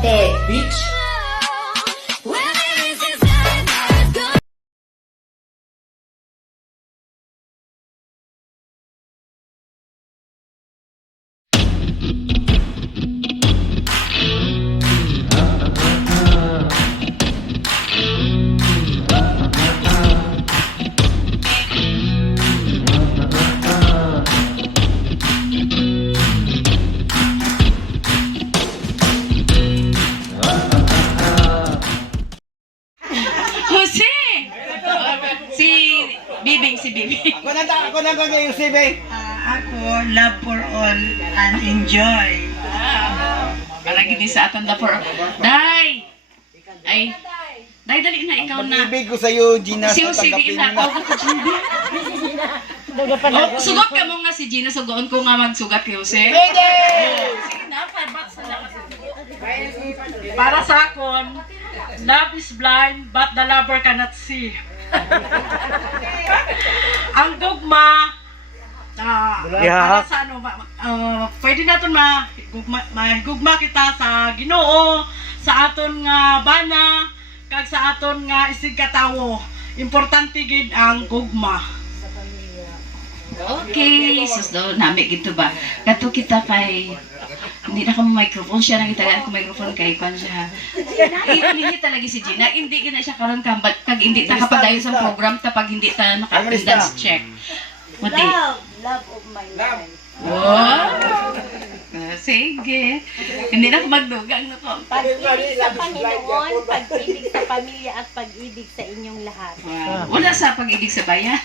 Ate, bitch. Jose! Si Bibing. Ako na yung CV. Ako, love for all and enjoy. Parang hindi sa atong da for... Day! Ay, Day, dali na, ikaw na. Pag-ibig ko sa'yo, Gina, Si sa Jose, tanggapin di mo na na. ako. Oh, sugot ka mo nga si Gina, sugoon ko nga magsugat kay Jose. Pwede! Sige na, 5 bucks na lang. Para sa akon, love is blind but the lover cannot see. Ang dugma, para sa ano, pwede natin mahigugma kita sa Ginoo, sa aton nga bana, kag sa aton nga isig katawo. Importante gid ang gugma. Okay, sus do, nami gito ba? Kato kita kay... Hindi na kamo microphone, siya nang itagaan ko microphone kay Kwan siya. Hindi talaga si Gina, hindi gina siya karon kambat kag hindi ta kapadayon sa program tapag hindi ta naka-attendance check. Muti. Love of my life. Wow! Sige. Hindi na ako magdugang na ko. Pag-ibig sa Panginoon, pag-ibig sa pamilya at pag-ibig sa inyong lahat. Wow. Wala sa pag-ibig sa bayan.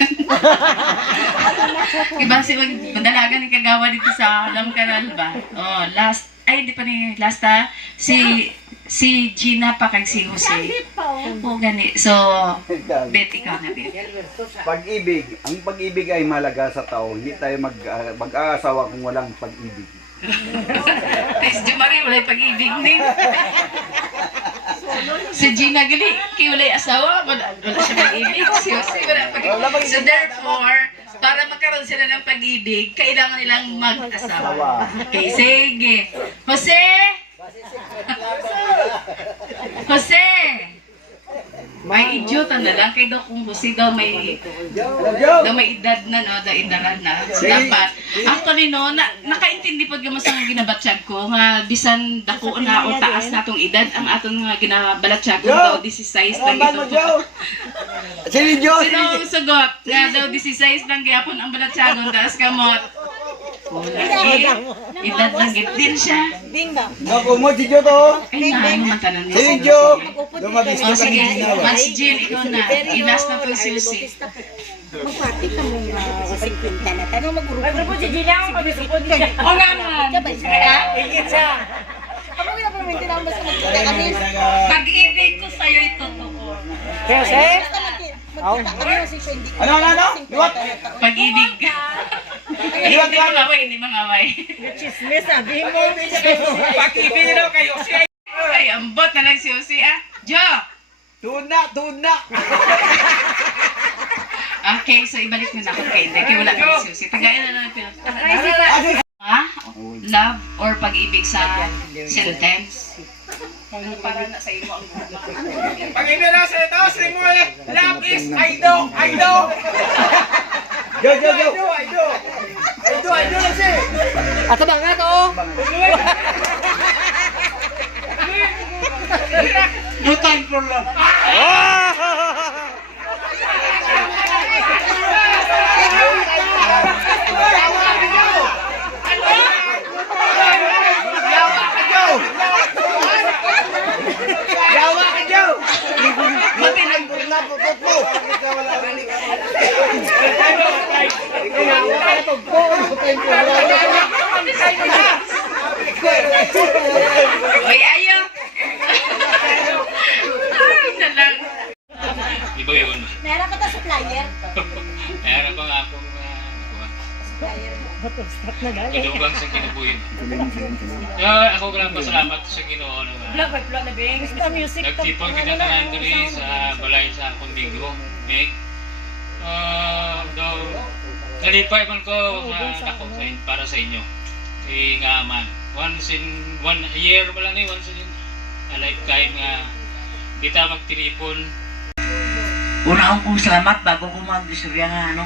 Iba si madalagan ni kagawa dito sa Langkaral ba? Oh, last ay hindi pa ni last ha. Si Gina pa kag si Jose. Oh, gani. So, bet ikaw na bet. Pag-ibig. Ang pag-ibig ay malaga sa tao. Hindi tayo mag-aasawa kung walang pag-ibig. Si Jumari, wala pag-ibig ni. Si Gina gali, kay wala asawa, wala siya pag-ibig. Si Jose, wala pag-ibig. So therefore, para magkaroon sila ng pag-ibig, kailangan nilang mag-asawa. Okay, sige. Jose! Jose! May idiota na lang kay daw kung Jose daw may edad na no, daw idaran na. So dapat actually no, nakaintindi pud gyud sa ginabatsyag ko nga bisan dako na o taas natong edad ang aton nga ginabalatsyag ko daw 16 lang ito. Sino Diyos? Sino sugot nga daw 16 lang gyapon ang balatsagon taas kamot. Edad lang gid din siya. Naku mo, si Diyo to. Ay na, ano man tanan niya. Sino Diyo? Lumabis Oh, ka sige, sa Mas Jean, ikaw na. Inas na po si Susi. Magpati ka mo na sa 50 na. Tanong mag-grupo. Pero po si Gina, mag-grupo niya. O nga man. Ingit siya. Ako nga po may tinambas na magkita kami. Pag-ibig ko sa'yo ito totoo. Jose? Magkita kami kasi siya hindi ko. Ano? Liwat? Pag-ibig. Hindi mangaway, hindi mangaway. Chismis, sabihin mo. Pag-ibig daw kayo siya. Ay, ambot na lang si Susi ah. Jo! Tuna! Okay, so ibalik mo na ako kay Hindi. Kaya wala kami si Susi. Tagayin na lang pinag- Ha? Love or pag-ibig sa sentence? Para na sa imo ang Pag-ibig daw sa ito, sing mo love is I do! I do lang siya. Ato ba nga to? No time for love. Yawa ka, Joe! Napupot mo! Uy, ayaw! Ay, nalang. Iba yun. Meron ka ta supplier. Meron pa nga akong inugang sa kinabuhin. Kaya ako lang pasalamat sa Ginoo na nagtipon kita na nandun sa balay sa Kundigo. Daw, nalipay man ko sa ako para sa inyo. Nga man, once in 1 year mo lang once in a lifetime nga kita magtilipon. Una akong salamat bago ko mag-istorya nga ano.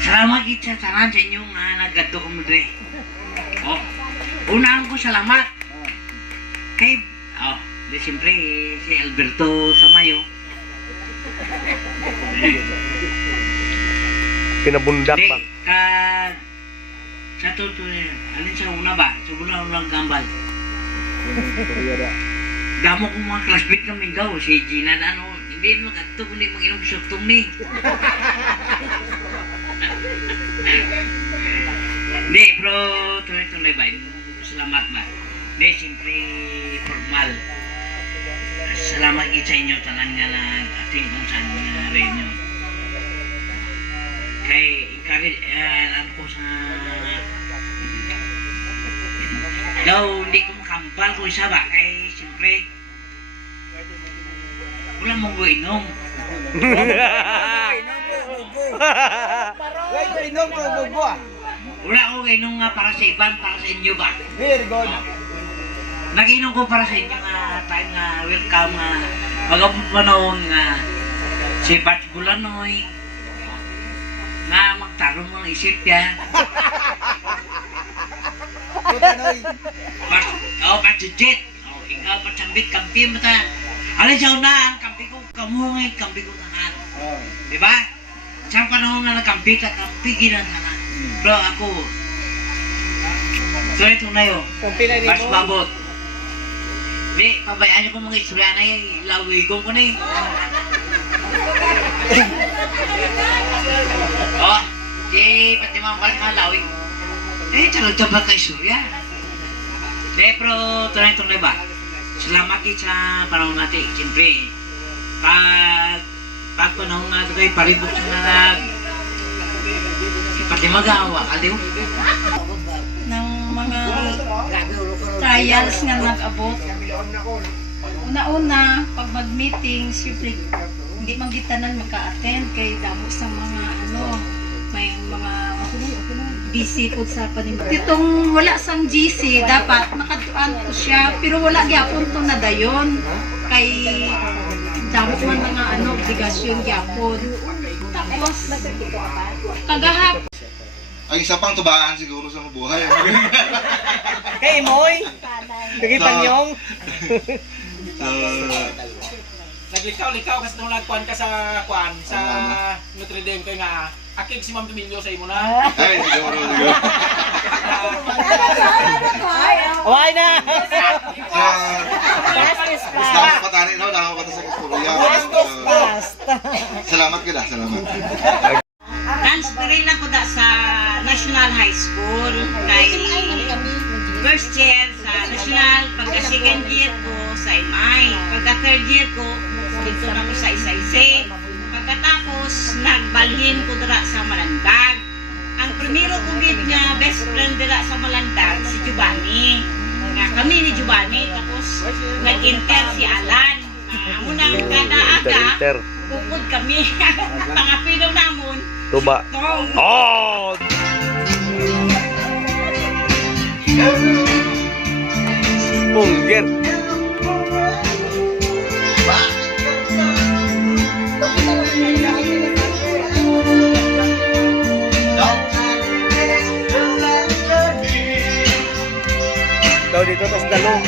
Salamat gid sa tanan sa inyo nga naggadto ko mo dre. Oh. Una akong salamat kay siyempre si Alberto Samayo. Pinabundak pa. Sa totoo alin sa una ba? Sa unang gambal. Damo ko mga classmate kami gaw, si Gina na ano, hindi magadto kundi manginom sutong ni. Hindi, bro, tunay-tunay ba? Salamat ba? Hindi, siyempre formal. Salamat gid sa inyo tanan nga nag-ating kung saan nga rin nyo. Kay encourage, ano ko sa... Daw, hindi ko makampal ko isa ba? Kay siyempre, wala mong go inom. Wala ko inom nga para sa iban, para sa inyo ba? Very good. Nag-inom ko para sa inyo nga time nga welcome nga magapanahon nga si Bats Bulanoy nga magtarong mga isip ya. Bats Jet. Ikaw Bats Sambit, kampi mo ta. Alin siya na, ang kampi ko kamungay, kampi ko tanan. Diba? Sa panahon nga nagkampi, kampi ginang tanan. Pero ako, tunay yun. Bats Babot. Di, pabayaan niyo ko mga istorya na yun, lawigong ko na yun. Pati mga balik mga lawig. Tsaka ka istorya. Di, pero tunay ba? Salamat kayo sa panahon natin. Siyempre, pag panahon natin kayo, paribok na pati magawa ka, di mo? Ng mga trials nga nag-abot. Una-una, pag mag-meeting, siyempre, hindi man gitanan maka-attend kay damo sa mga may mga busy po sa panimba. Itong wala sang GC, dapat makatuan ko siya, pero wala gyapon to na dayon kay damo man mga obligasyon gyapon. Tapos kagahap Ang isa pang tubaan siguro sa buhay. Kay Moy. Nagipanyong. Naglikaw-likaw kasi nung nagkuhan ka sa Notre Dame kayo nga akig si Ma'am Tumilio sa imo na. Ay, siguro. Why na? Dahil patani, no? Dahil patani sa istorya. Salamat kita, salamat. Transferin ako da sa National High School kay first year sa National, pagka second year ko sa MI, pagka third year ko dito na ko sa Isaysay, pagkatapos nagbalhin ko dira sa Malandag. Ang primero ko gid nga best friend dira sa Malandag si Giovanni. Nga kami ni Giovanni, tapos nag-inter si Alan. Amo nang kada aga bukod kami. Pangapilo namon Tuba. Oh! Punggir. Daw dito tas dalong.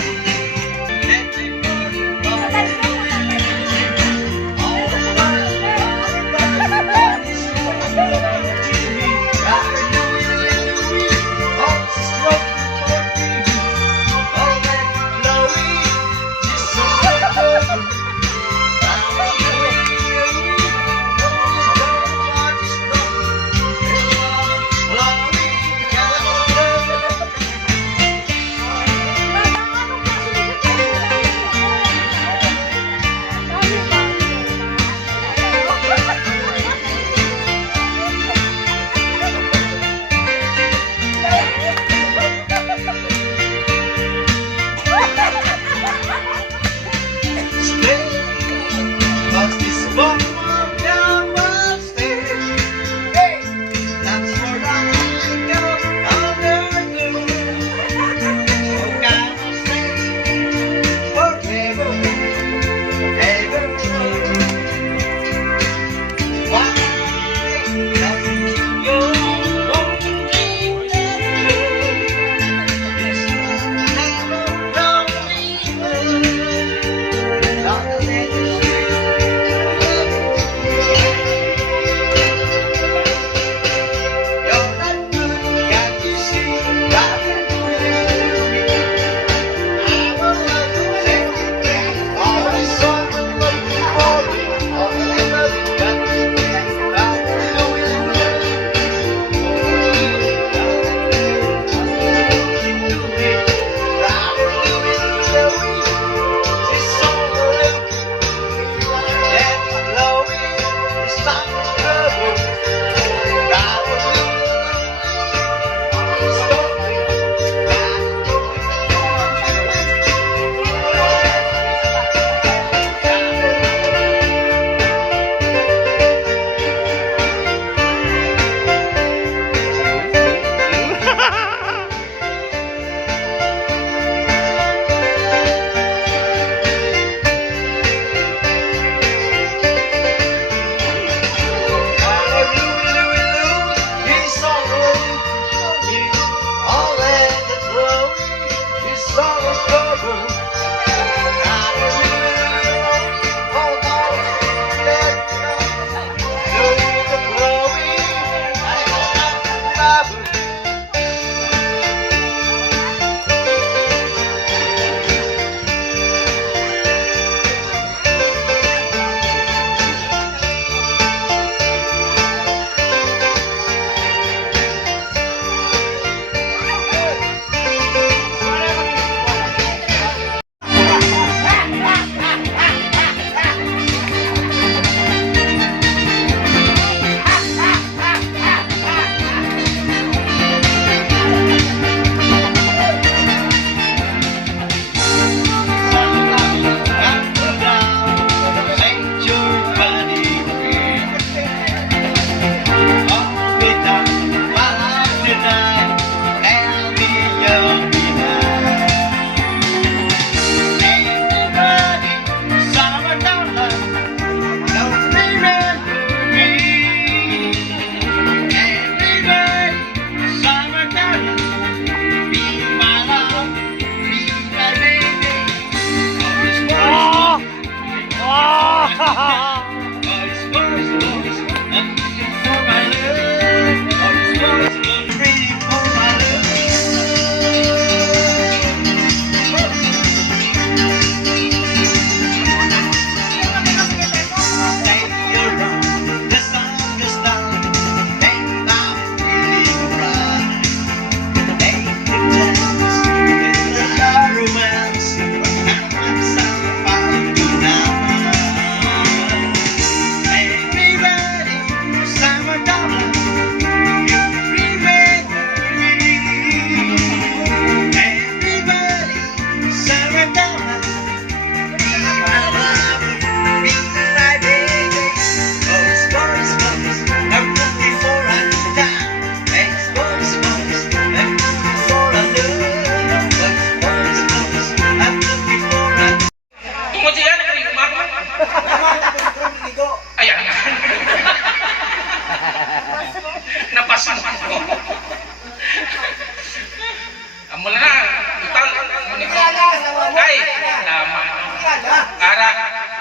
Ara,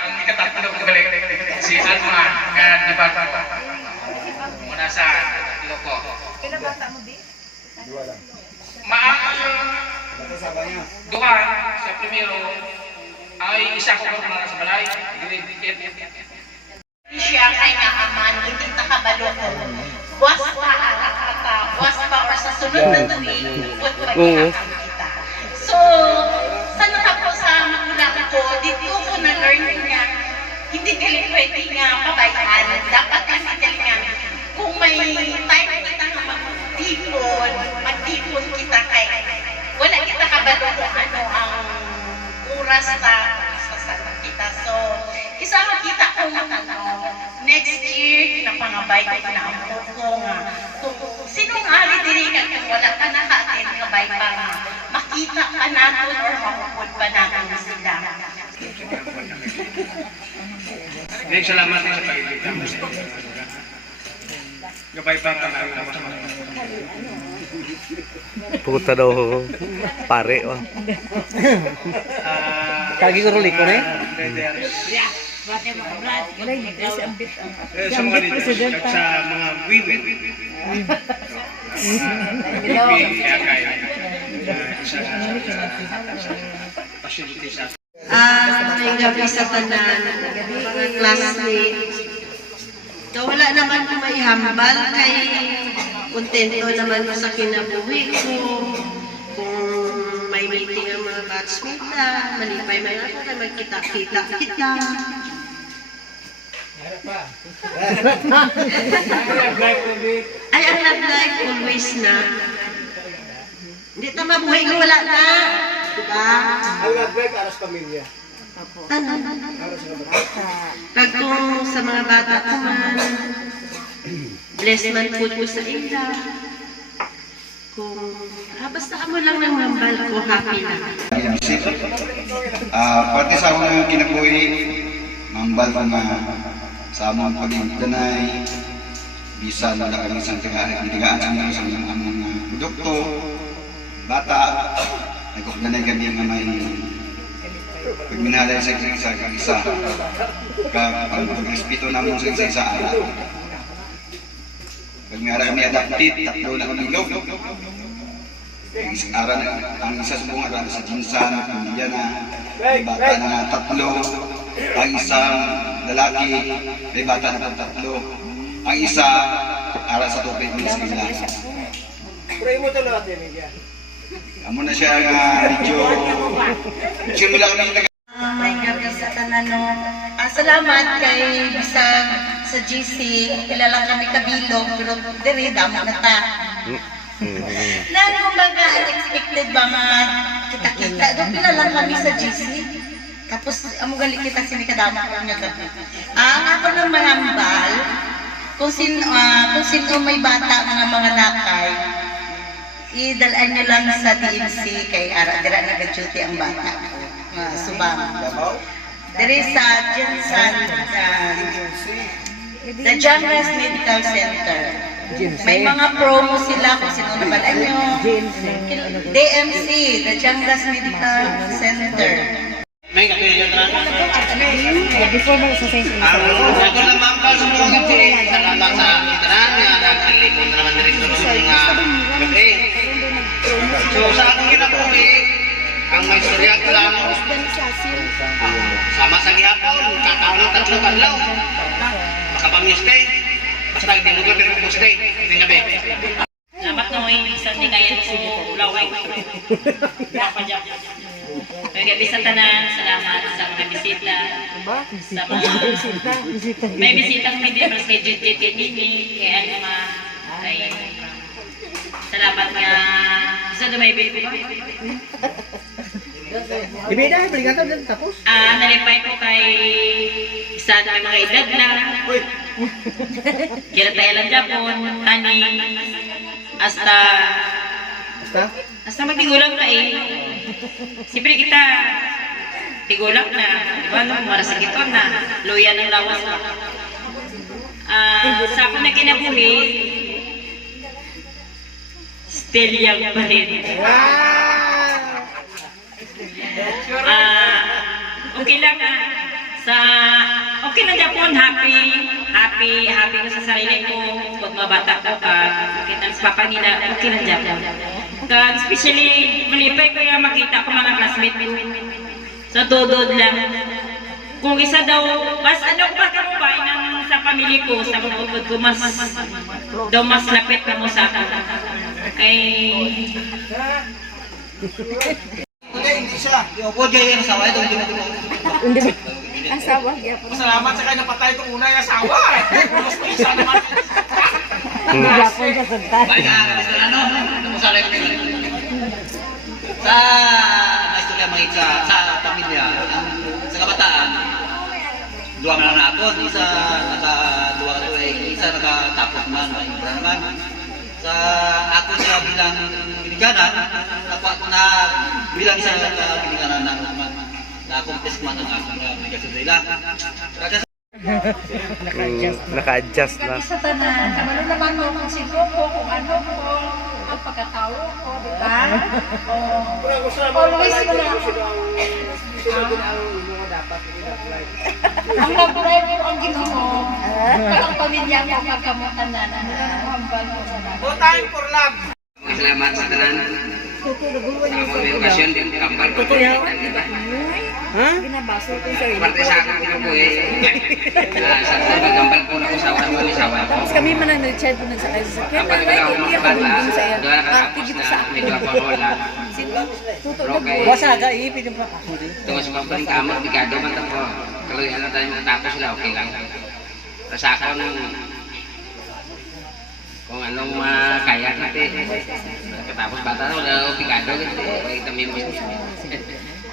ang ikatatlo ko balik. Si Alma, di ba? Muna sa loko. Duha sa primero ay isa ko para sa balay. Siya kay nga aman, hindi nakabalo ko. Buwas pa or sa sunod na tuwing, buwan pa kita. So, sa natapos sa magulang ko, dito ko na-learn niya, hindi dili pwede nga pabayaan. Dapat kasi dili nga, kung may time kita nga magtipon kita kay, wala kita kabalo kung ano ang oras na sasama kita. So, kisama kita kung next year, kinapangabay ko na ang ko nga. Kung sinong ari diri nga kung wala ka naka-attend kabay pa nga, makita pa natin or makupod pa natin sila. Salamat din sa pag-ibig. Gabay pa ka namin ako sa mga. Puta daw pare. Kagi ko ruli ko rin. Sa mga dito, sa mga wiwin. May gabi sa tanan, mga classmates. So, wala naman ko maihambal kay kontento naman ko sa kinabuhi ko. Kung may meeting ang mga batchmate na, malipay may ako kay magkita-kita kita. Ay, ang love life always na. Hindi ta mabuhay kung wala na. Diba? Ang nag-break aras pamilya. Ano? Pag kung sa mga bata ko man, bless man po ko sa ila. Kung basta mo lang ng mambal ko, happy na. Pati sa akong kinabuhi, mambal ko nga sa among pag-ibdanay, bisan na lang isang tigaan sa mga produkto, bata, nagkukdanay kami nga may pagminalay sa isa, pag-respeto namin sa isa ara. Pag may ara kami adapted, tatlo na kami log. Ang isa sa buong ara sa Jinsan, pamilya na, may bata na tatlo, ang isang lalaki, may bata na tatlo, ang isa ara sa tupid ng sila. Pray mo to lahat yan, Miguel. Amo na siya nga medyo simula kami May gabi sa tanan no. Salamat kay bisag sa GC, kilala kami kabilog, pero diri damo na ta. Na kumbaga unexpected ba mga kita-kita, doon kilala kami sa GC. Tapos amo gali kita sini kadama ko nga gabi. Ang ako nang manambal kung sino may bata mga nakay, idalaan nyo lang sa DMC kay Ara, dira nag-duty ang bata ko. Subang. Diri sa Jinsan, the Jangras Medical Center. May mga promo sila kung sino nabalaan nyo. DMC, the Jangras Medical Center. May kakilyo before mo sa sensor. Ako na mambal sa mga gabi. Salamat sa itaran nga nagkalikod na naman direktor sa mga gabi. So sa akong kinabuhi, ang may istorya ko lang sama sa gihapon, kakaon ng 3 kadlaw. Makapamiste. Basta hindi mo pero muste. Hindi gabi. Salamat na mo yung isang nikayan ko ulaway. May gabi sa tanan, salamat sa mga bisita. Sa mga may bisita kami din sa JJT Mini, kaya ano ma, ay salamat nga sa may baby ba? Ibida, balikan to din tapos. Nalipay ko kay isa na mga edad na. Kira tayo lang Japon, tani, hasta magtigulang na eh. Siyempre kita, tigulang na, di ba no, marasakiton na, luya ng lawas na. Sa ako na kinabuhi, still young pa rin. okay lang okay lang Japon, happy ko sa sarili ko pag mabata ko kita sa papa nila, okay lang Japon. Kag especially malipay ko yung makita ko mga classmate ko sa tudod lang. Kung isa daw, mas ano ko ba kamubay ng sa pamilya ko, sa mga upod ko, mas lapit ka mo sa akin. Hindi siya. Opo, dyan yung asawa. Ito, hindi mo. Salamat sa kayo napatay itong una yung asawa. Mas may isa naman. Balik ka, ano? Namusalay ko nila. Sa istorya mga sa pamilya, sa kabataan, dua na naton, isa naka-duwa ka isa nakatapos naman, may ibra naman. Sa ako siya bilang binikanan, ako na bilang isa binikanan na accomplish man ang aking obligasyon nila. Naka-adjust na. Kami sa tanan, kabalo naman mo kung sino ko, kung ano ko, ang pagkatao ko, di ba? Always ko na. Ang love-life ko ang ginoo. Pag ang pamilya mo, pagkamutan na hambal mo sa lahat. No time for love. Salamat sa tanan. Sa mga okasyon, din kambal ko. Ginabaso ko sa Parte sa akin kinabuhi. Sa mga kambal ko na usawa mo ni sawa ko. kami man ang Richard po nagsakay sa sakyan. Kapag ikaw Hindi ako makabala, nandun sa iyo. doon ka Active tapos sa na akin. medyo ako wala. Tuto Pero na kay Wasa ka, ipin yung pa. tungo sa pambaling kamot, bigado man ito po. Kalau yan na tayo matapos sila, okay lang. Sa ako nung kung anong kaya natin. Katapos bata na, wala ako bigado. Kita mo yung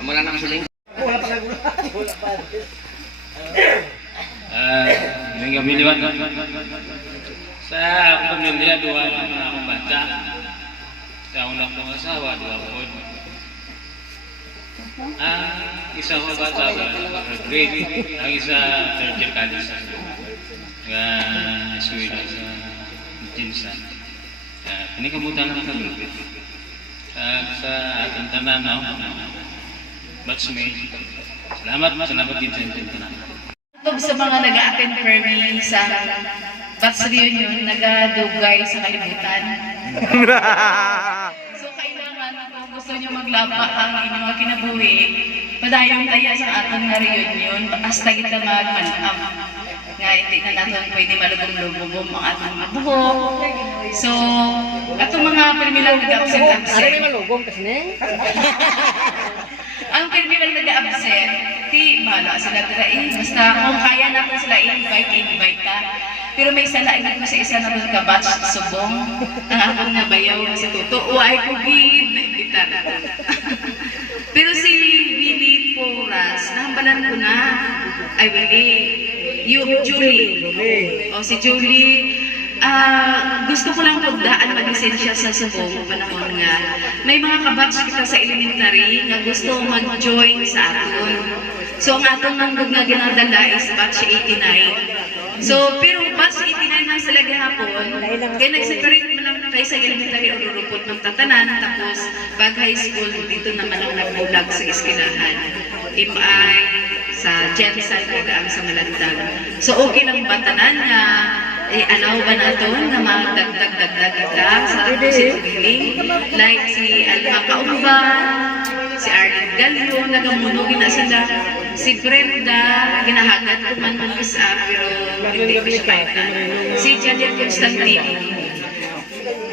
mula na kasuling. Yung kamiliwan sa akong pamilya, duwa naman akong bata. Sa unang kong asawa, duwa ko. Isa ko bata sa grade, ang isa third year college. Nga Sweden sa Jinsan. Pinikamutan lang kami. Sa atong tanan, no? Batchmate. Salamat din sa inyo tanan. Sa mga nag-a-attend permi sa Batch Reunion, nag-dugay sa kalibutan. So kailangan kung gusto nyo maglaba ang inyong kinabuhi, padayong tayo sa aton nga reunion, hasta kita magmanam. Nga hindi na natin pwede malugong-lugong ang ating mga buhok. So, atong mga permilang nag-absent-absent. malugong kasi na Ang permilang nag-absent, bahala sila tirain. Basta kung kaya natin sila invite ka. Pero may salain ko sa isa na doon ka-batch subong. Ang akong nabayaw sa tuto. Uy, COVID! Naibitan. Pero si Willie Porras, nahambalan ko na. Ay, Julie. O, si Julie. Gusto ko lang pagdaan mag-lisensya sa subong panahon nga. May mga kabatch kita sa elementary nga gusto mag-join sa aton. So, ang atong nanggod nga ginadala is batch 89. So, pero batch 89 na sila gihapon, kaya nag-separate mo lang kayo sa elementary o rurupot ng tatanan, tapos pag high school, dito naman ang nagbulag sa iskilahan. MI, sa Jensen, kagaan sa Malandag. So, okay lang ba tanan nga, alaw ba nato na magdagdag-dagdag ka sa posibility? Like si Alma Kaumban, si Arlene Gallo, nagamuno na sila. Si Brenda, ginahagat ko man mag-isa, pero hindi ko siya kaitan. Si Janet Constantine.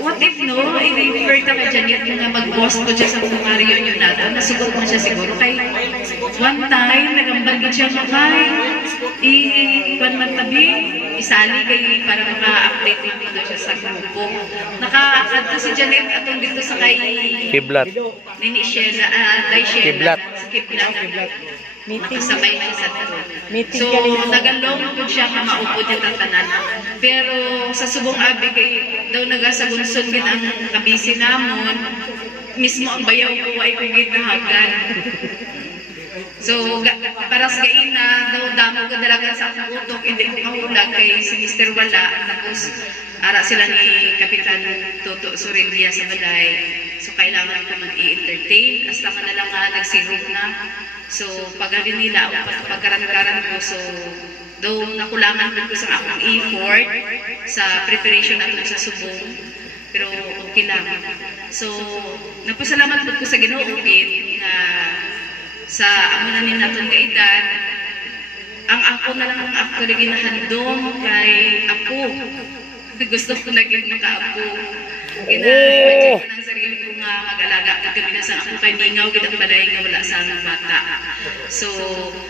What if no, i-refer ka kay Janet nga mag-boss po siya sa mga reunion natin, nasugot mo siya siguro kay one time, nagambagin siya makay, i-ipan man tabi, isali kay para maka-update dito siya sa grupo. Naka-add ko si Janet atong dito sa kay Kiblat. Nini Sheila, kay Sheila. Kiblat. Sa Kiblat. Makasabay siya sa to. Meeting So, ka rin. nagalong po siya ka maupod yung tatanan. Pero sa subong abi kay daw nagasagunson gid ang kabisi namon, mismo ang bayaw ko ay kugid na hagan. So, para sa gaina, daw damo ka dalaga sa akong utok, hindi ko mahulag kay si Mr. Wala. Tapos, ara sila ni Kapitan Toto Surindia sa balay. So, kailangan ko mag-i-entertain. Hasta ka na lang nagsiroon na. So, pagagin nila ang pagkaranaran ko. So, though nakulangan ko sa akong effort sa preparation natin sa subong, pero okay lang. So, napasalamat po ko sa Ginoo gid na sa amo na nin naton nga edad, ang ako na lang ang ako na ginahandom kay ako. Gusto ko lagi maka-apo. Gina-budget ko ng sarili ko nga mag-alaga ka kami na sa ako kay ningaw gid ang balay nga wala sa among bata. So,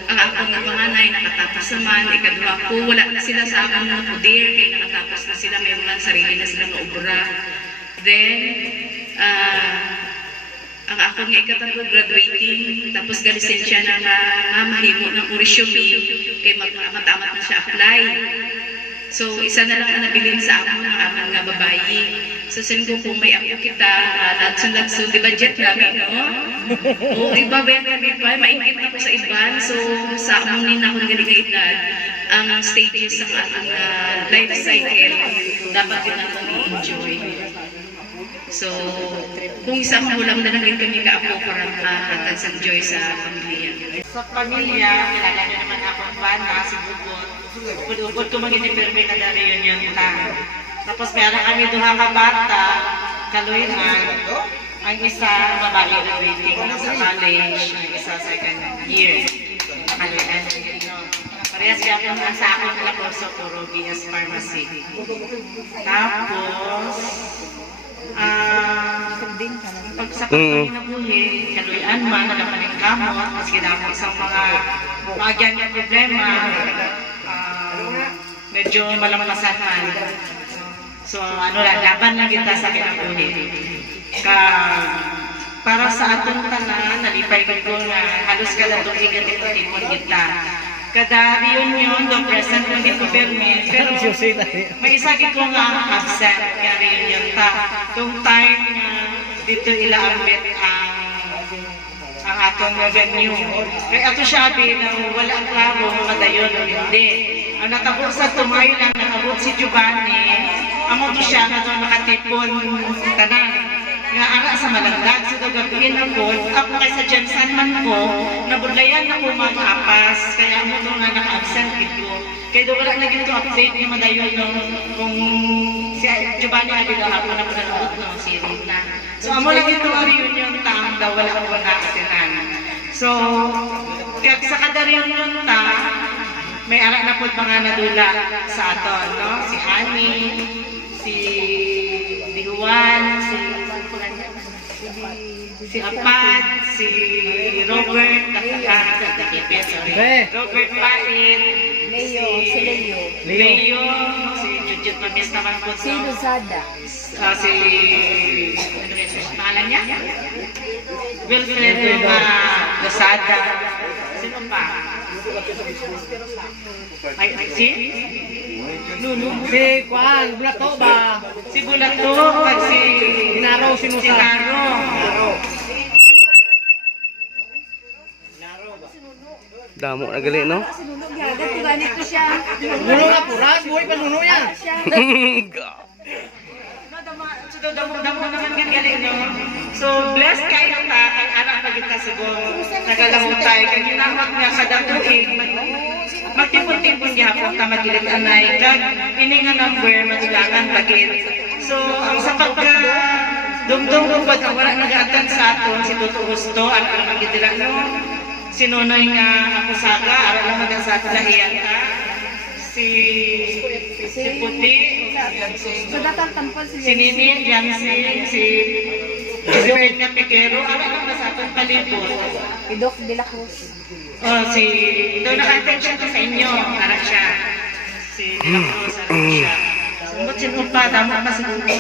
ang ako nga panganay nakatapos naman, ikaduha ko wala na sila sa among mga pudir kay nakatapos na sila, may mga sarili na sila nga obra. Then, ang ako nga ikatatlo graduating, tapos galisensya na mahimo ng resume kay mag-amat-amat na siya apply. So, isa na lang ang nabilin sa amo ng amang nga babayi. So, sin ko kung may ako kita, lagsun-lagsun, di ba jet namin, no? O, iba ba yan kami pa? Maingit na ko sa iban. So, sa amo ni na akong galing edad, ang stages ng ating life cycle, dapat yun akong i-enjoy. So, kung isa mahulang na lang kami kaapo para mahatag sa joy sa pamilya. Sa pamilya, kilala niyo naman ako ang banda, si Bukod. Bukod ko mag-iniperme na dari yun lang. Tapos meron kami duha ka bata, kaluihan. Ang isa, babae graduating na sa college, ang isa second year. Kaluihan. Parehas kaya ako nga sa akin na kurso puro BS Pharmacy. Tapos, pag sa pagkain na buhi, kaluyan man, nalapaning kamot, mas ginamit isang mga agyan ng problema, medyo malamasahan. So, laban lang kita sa kinabuhi. Para sa atong tanan, nalipay ko nga halos kada tumigan ito tipon kita. Kada reunion, do present ng dito permit, pero may isa ko nga absent kaya reunion ta. Itong time na dito ilaambit ang atong venue. Kaya ato siya na wala ang klaro madayon o hindi. Ang natapos sa tumayo lang nakabot si Giovanni, amo to siya na doon nakatipon tanan. Nga ara sa malagdag, so gagawin ako kaysa Jensen man ko, nabudlayan ako mag-apas, kaya amo to nga naka-absent ko. Kaya doon wala na gito update nga madayon kung si Giovanni Abila ako na pananood no, si Rita. So amo lang ito ang reunion taang daw wala ko na atinan. So, kaya sa kada reunion ta, may ara na po mga nadula sa aton, no? Si Annie, si Juan, si Apad, si Robert, Robert Pait, si Leo, si Jujut Mamis naman po. Si Luzada. Si, pangalan niya? Wilfred Luzada. Sino pa? Si? Si Kwan, Bulato ba? Si Bulato, pag si Ginaro, Sinusa. Si Naro. Damo na gali, no? Ganito siya. Nuno nga puras, buhay pa nuno yan. Damo naman gan galing, no? So, blessed kayo ta, kay anak pa kita siguro. Nagalamutay, kay ginawag nga kadatuig, magtipon-tipon gihapon ta magilit anay, kag ini nga number matilangan pagit. So, ang sa pagka dumdum ko pag wala nag-attend sa aton, si Tuto Husto, ang magitilang no? Si Nonoy nga akusaga, aral naman nga sa aton lahiyan ta. Si Puti, si Nini, si Joseph nga Piquero, aral naman sa aton palibot. Idok de la Cruz. Oh, si doon naka-attention ko sa inyo, harap siya. Si De La Cruz, harap siya. Sumot si Upa, damo pa si Upa.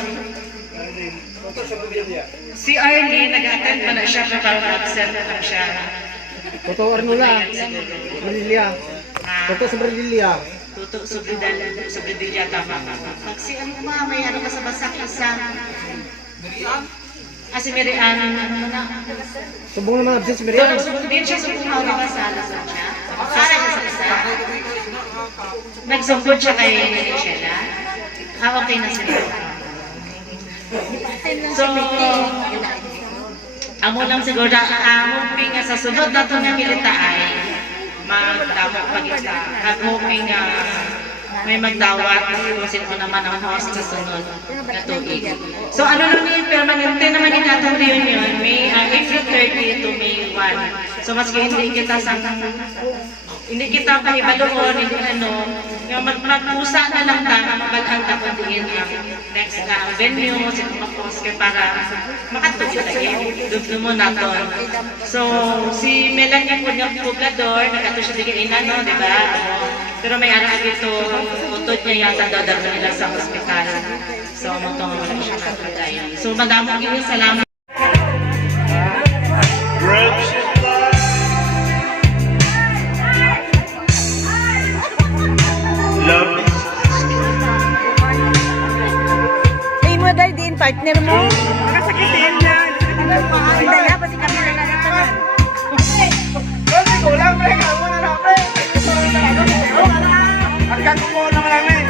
Si Arlie, nag-attend pa na siya, pero parang absent na lang siya. Toto Arnula, Brililia. Toto sa Brililia. Tuto, Subridilla, tama. Pag si ano ma, may ano ka sa basak isa. Si Miriam, ano na? Subong naman absent si Miriam. Din siya subong na ulit sa alasan siya. Para siya sa isa. Nagsumbod siya kay Sheila. Okay na sila. So, amo lang siguro hoping nga sa sunod na ito nga kilita ay magdamo pag-isa. At hoping nga may magdawat kasi ko naman ang host sa sunod na tuig. So ano lang yung permanente naman yung atong reunion, May April 30 to May 1. So maski hindi kita pahibaluon, hindi nga magpusa na lang ta, mabalang ta kung diin ang next na venue, sa kumapos kay para makatuloy lagi. Dugno mo naton. So, si Melanie po niyang poblador, nagkato siya digin ina, no, di ba? Pero may araw ito, utod niya yata daw nila sa hospital. So, mutong wala siya nakagayan. So, madamong gini salamat. Partner mo. Nakasakitin na. Hindi na, pati kami na nalatanan. Kasi kulang pre, kamu na namin. Agad ko naman namin.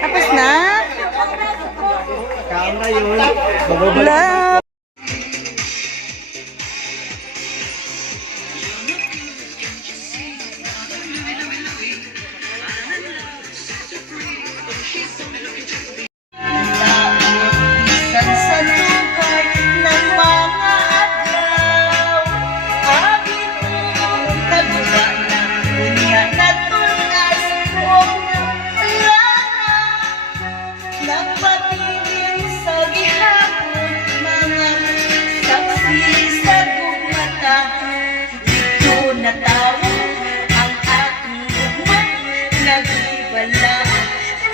Tapos na? Kaon na yun. Love! Nagpatingin sa gihapon, mga saksi sa gugmata. Dito natawo ang aking gugma, nagibala.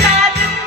Naluwa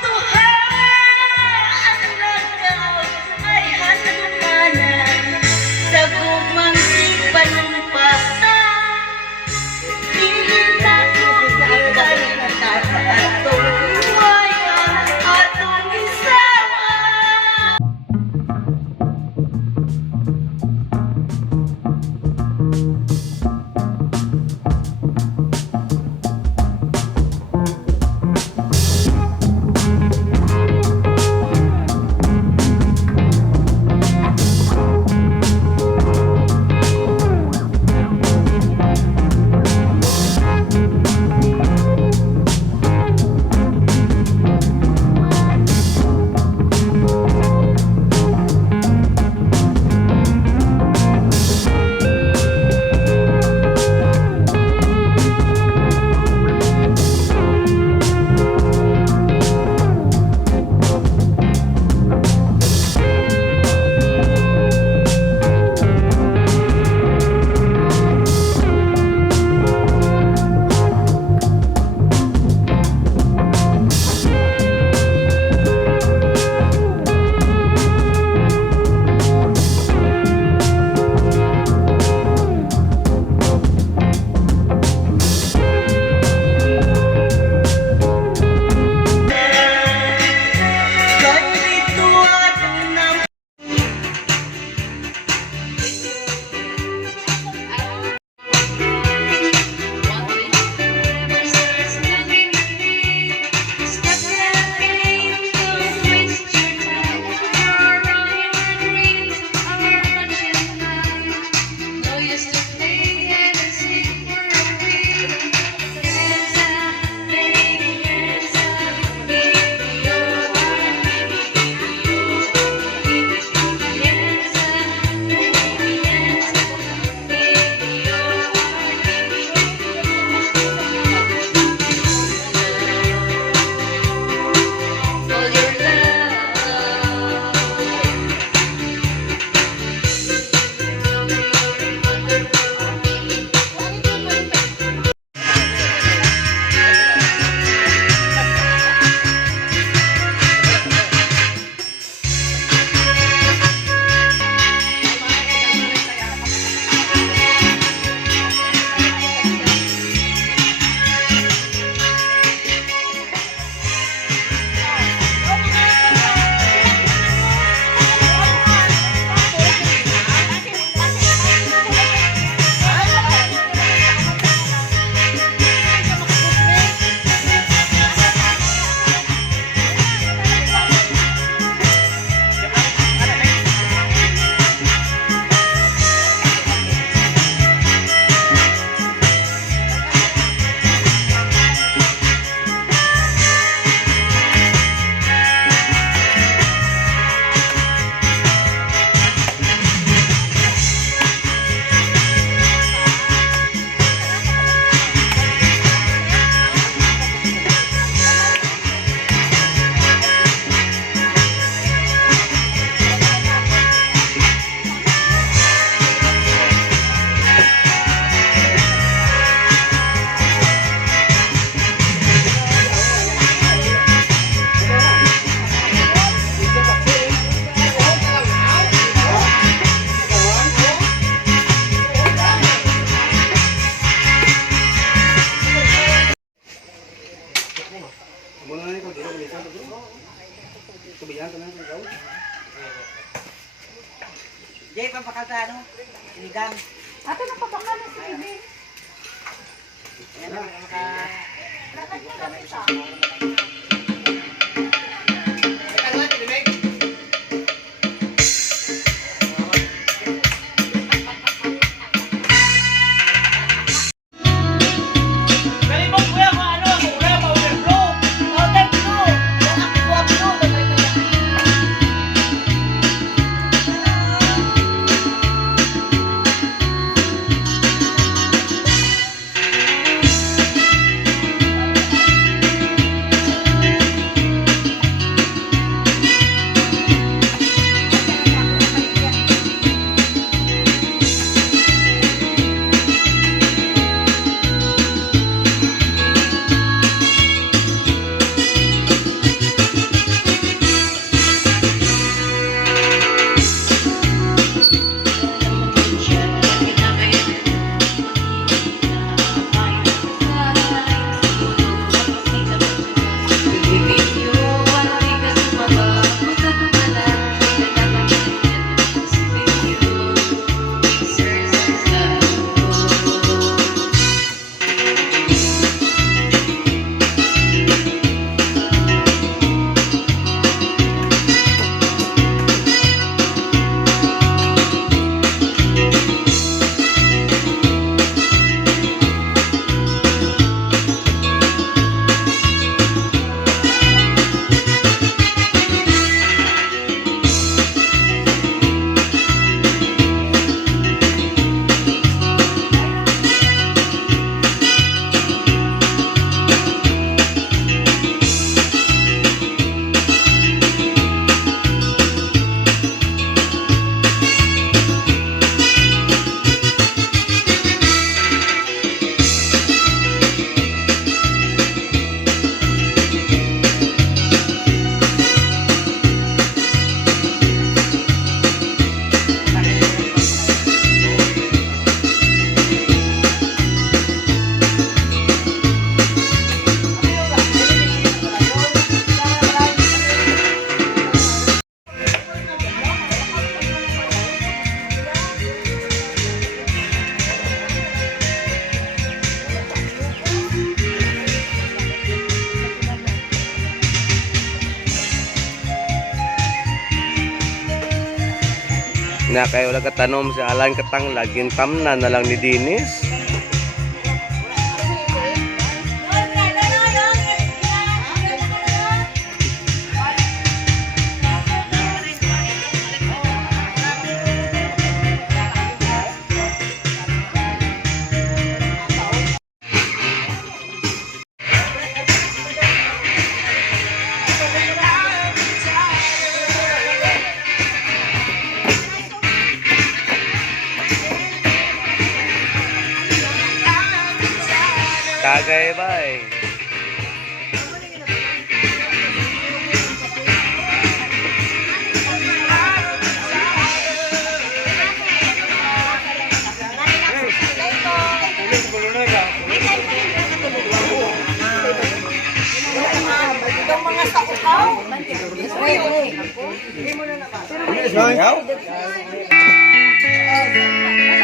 Jay, pampakal sa ano? Sinigang. Ato na papakala si Bibi. Kalimot kuya kung ano, kung wala pa-overflow. Na kayo wala katanom si Alan katang laging tamnan na lang ni Dinis. Tagay bay.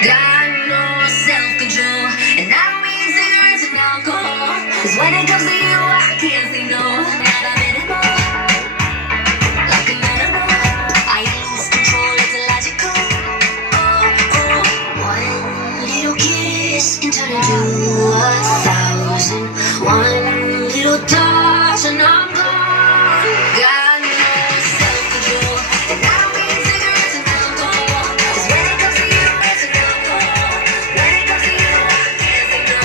Got no self-control, and I don't mean cigarettes and alcohol. 'Cause when it comes to you, I can't say no. Not a minute more. Like an animal, I lose control. It's illogical. Oh, oh. One little kiss can turn into 1,000. One little touch and I'm gone. Got no self-control, and I don't mean cigarettes and alcohol. 'Cause when it comes to you, it's an alcohol. When it comes to you, I can't say no.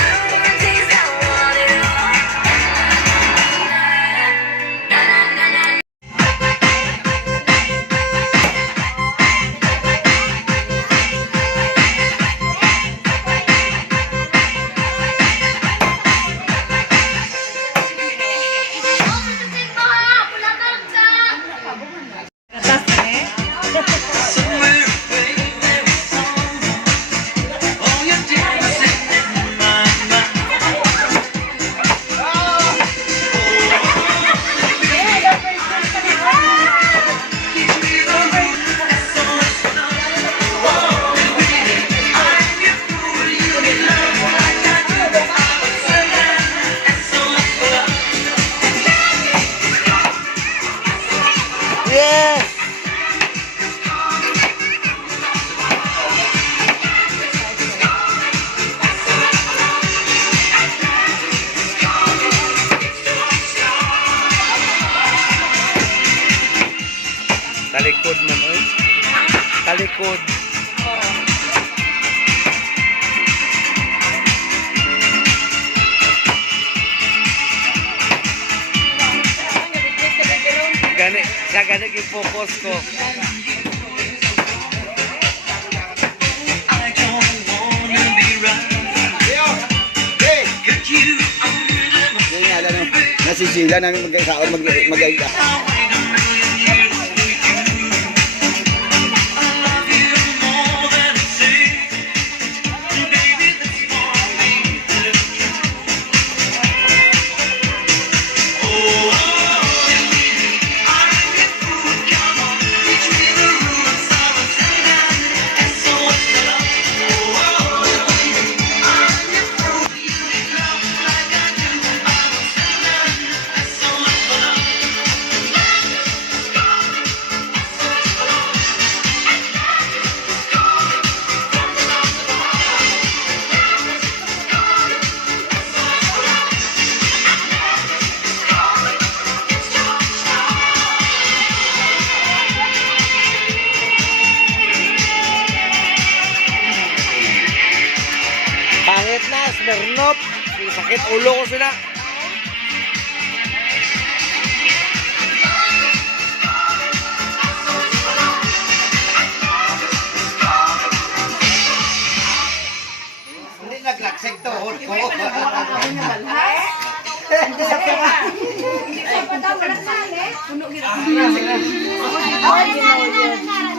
I don't wanna taste, I want it all. Talikod man, oy. Talikod. Gani yung focus ko. Yan nga lang. Nasisila namin mag-aida. Pangit na, Smirnoff. Sakit ulo ko sila. Hindi naglaksik to. When you look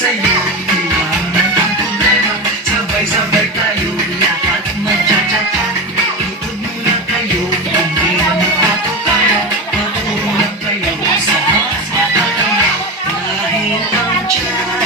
sa'yo, iwanan ang problema. Sabay-sabay tayo, lahat magcha-cha-cha. Ikot muna kayo, kung di naman ako kaya. Mauna kayo sa mas matatanda. Dahil ang cha-cha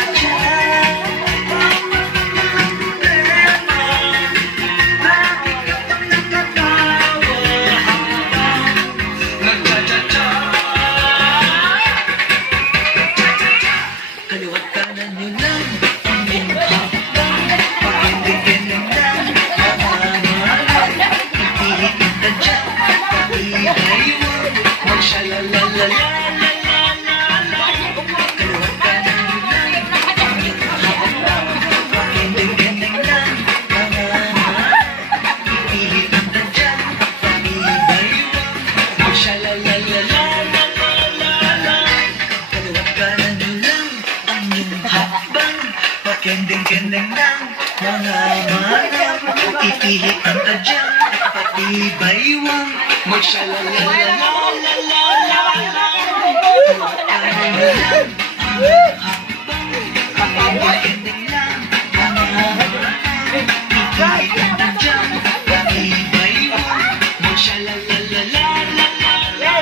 kaliwat kanan nyo lang ang inyong hakbang. Pakindig-kindig lang ang hamahan. Ipilit ang tadya, patibay-iwan. Magshalalalalalalalala. Kaliwat kanan nyo lang ang inyong hakbang. Pakindig-kindig lang ang hamahan. Ipilit ang tadya, patibay-iwan. Magshalalalalalalalala. Kaliwat kanan nyo lang ang inyong hakbang. Pakending-kending lang mga manang. Ipilit ang tadyang patibaywang. Magshalalalalalalalala. Kaliwat kanan nyo lang ang inyong hakbang. Pakending-kending lang mga manang. Ipilit ang tadyang patibaywang. Magshalalalalalalalala.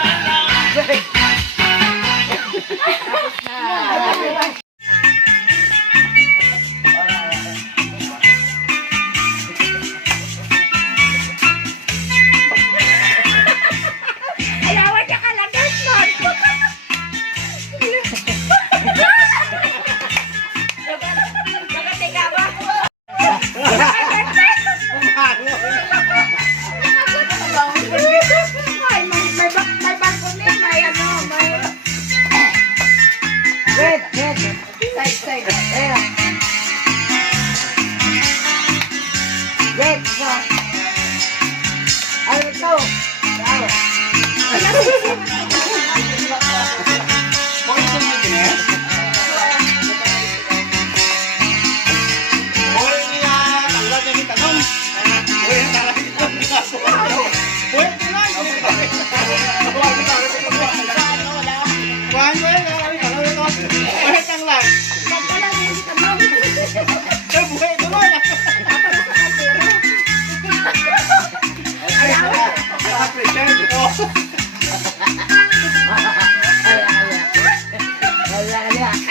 Ayawan niya kalagas mo. Nagatiga ba? May balcony, may ano, may... Wait. Side. Ayan. Wait, go. Ayun ito. Wow.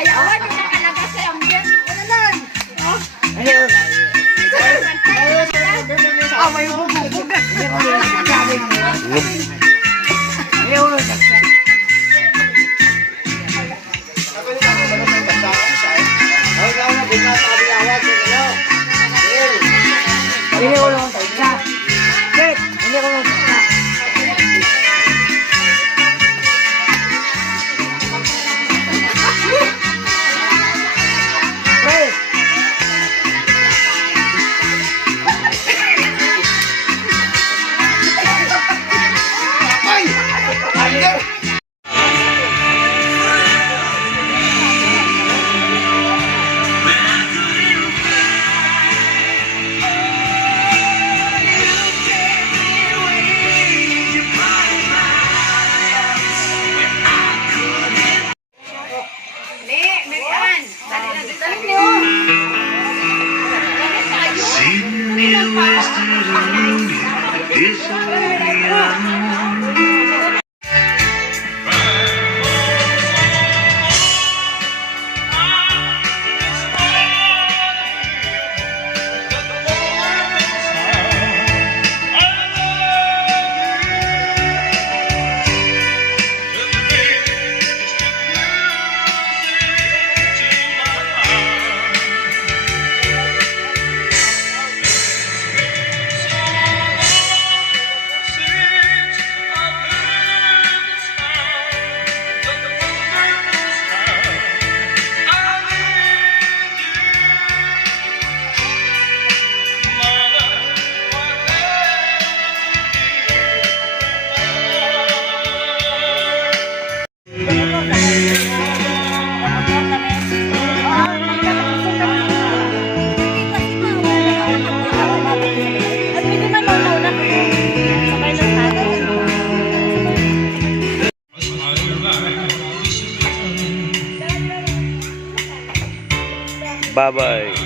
Ayawan niya kalagas sa ambyen. Ano lang? May bubog na. Bye-bye.